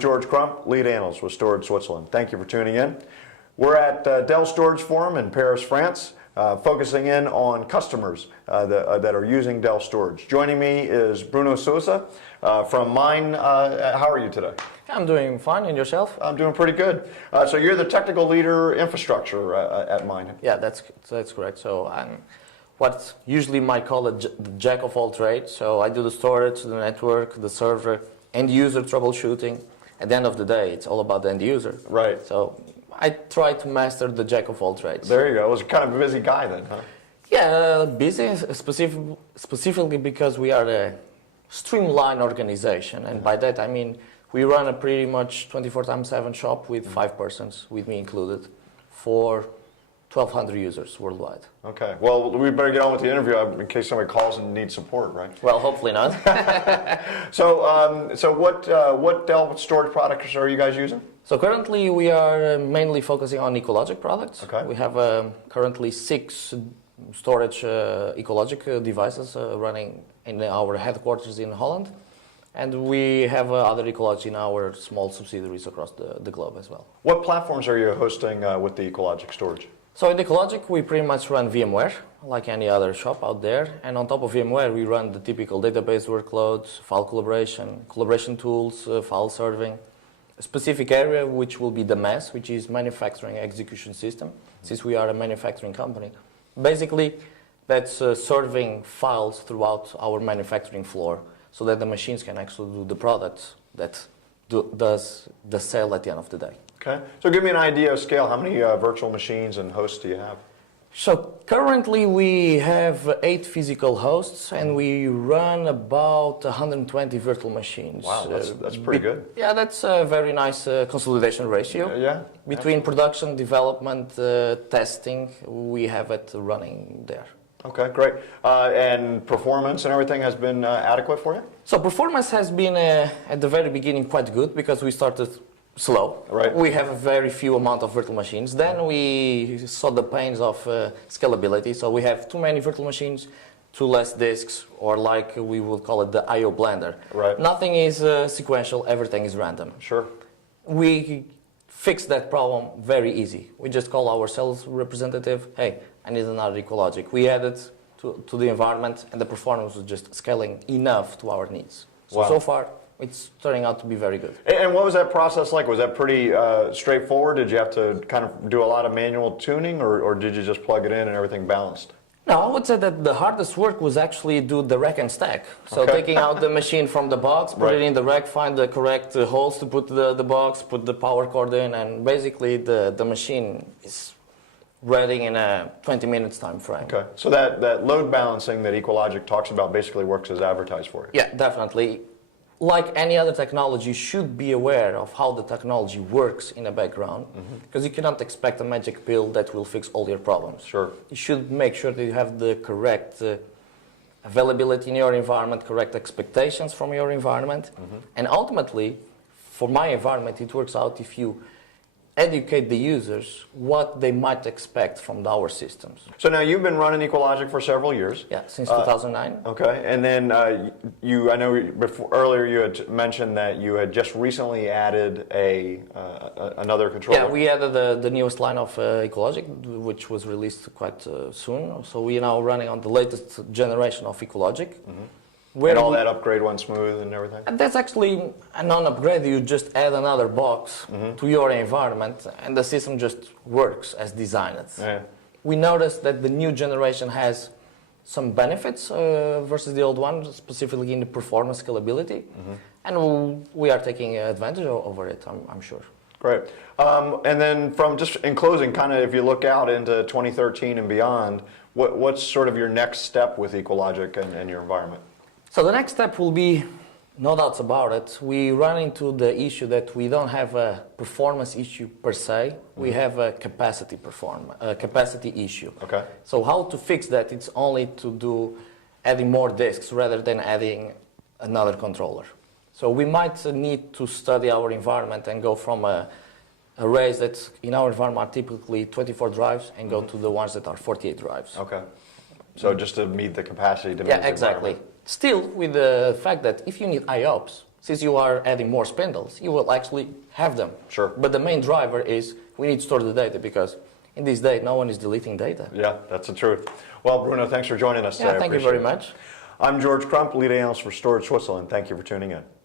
George Crump, lead analyst with Storage Switzerland. Thank you for tuning in. We're at Dell Storage Forum in Paris, France, focusing in on customers that are using Dell Storage. Joining me is Bruno Sousa from Mine. How are you today? I'm doing fine, and yourself? I'm doing pretty good. So you're the technical leader infrastructure at Mine. Yeah, that's correct. So I'm what usually might call the jack of all trades. So I do the storage, the network, the server, end user troubleshooting. At the end of the day, it's all about the end user. Right. So I try to master the jack of all trades. There you go. I was kind of a busy guy then, huh? Yeah, busy specifically because we are a streamlined organization, and by that I mean we run a pretty much 24/7 shop with 5 persons, with me included, for 1,200 users worldwide. Okay. Well, we better get on with the interview in case somebody calls and needs support, right? Well, hopefully not. So what Dell storage products are you guys using? So currently we are mainly focusing on Ecologic products. Okay. We have currently 6 storage Ecologic devices running in our headquarters in Holland. And we have other Ecologic in our small subsidiaries across the globe as well. What platforms are you hosting with the Ecologic storage? So in Ecologic, we pretty much run VMware, like any other shop out there. And on top of VMware, we run the typical database workloads, file collaboration tools, file serving. A specific area which will be the MES, which is Manufacturing Execution System, since we are a manufacturing company. Basically, that's serving files throughout our manufacturing floor so that the machines can actually do the product that does the sale at the end of the day. Okay. So give me an idea of scale. How many virtual machines and hosts do you have? So currently we have 8 physical hosts and we run about 120 virtual machines. Wow, that's pretty good. Yeah, that's a very nice consolidation ratio. Yeah. Between production, development, testing, we have it running there. Okay, great. And performance and everything has been adequate for you? So performance has been at the very beginning quite good because we started slow. Right. We have a very few amount of virtual machines. Then we saw the pains of scalability. So we have too many virtual machines, too less disks, or like we would call it the I/O blender. Right. Nothing is sequential. Everything is random. Sure. We fixed that problem very easy. We just call our sales representative, hey, I need another Ecologic. We added to the environment, and the performance was just scaling enough to our needs. So, Wow. So far, it's turning out to be very good. And what was that process like? Was that pretty straightforward? Did you have to kind of do a lot of manual tuning, or did you just plug it in and everything balanced? No, I would say that the hardest work was actually do the rack and stack. So Okay. taking out the machine from the box, put Right. it in the rack, find the correct holes to put the box, put the power cord in, and basically the machine is ready in a 20 minutes time frame. Okay. So that load balancing that Ecologic talks about basically works as advertised for you? Yeah, definitely. Like any other technology, you should be aware of how the technology works in the background, because you cannot expect a magic pill that will fix all your problems. Sure. You should make sure that you have the correct availability in your environment, correct expectations from your environment, and ultimately, for my environment, it works out if you educate the users what they might expect from our systems. So now you've been running Ecologic for several years. Yeah, since 2009. Okay, and then I know earlier you had mentioned that you had just recently added another controller. Yeah, we added the newest line of Ecologic, which was released quite soon. So we are now running on the latest generation of Ecologic. And all that upgrade went smooth and everything? And that's actually a non-upgrade. You just add another box to your environment, and the system just works as designed. Yeah. We noticed that the new generation has some benefits versus the old one, specifically in the performance scalability, and we are taking advantage over it, I'm sure. Great. And then from just in closing, kind of if you look out into 2013 and beyond, what's sort of your next step with Ecologic and your environment? So the next step will be, no doubts about it, we run into the issue that we don't have a performance issue per se, we have a capacity issue. Okay. So how to fix that? It's only to do adding more disks rather than adding another controller. So we might need to study our environment and go from arrays that in our environment are typically 24 drives and go to the ones that are 48 drives. Okay. So just to meet the capacity demands. Yeah, exactly. Still, with the fact that if you need IOPS, since you are adding more spindles, you will actually have them. Sure. But the main driver is we need to store the data, because in this day, no one is deleting data. Yeah, that's the truth. Well, Bruno, thanks for joining us today. Yeah, thank you very much. I'm George Crump, lead analyst for Storage Switzerland. Thank you for tuning in.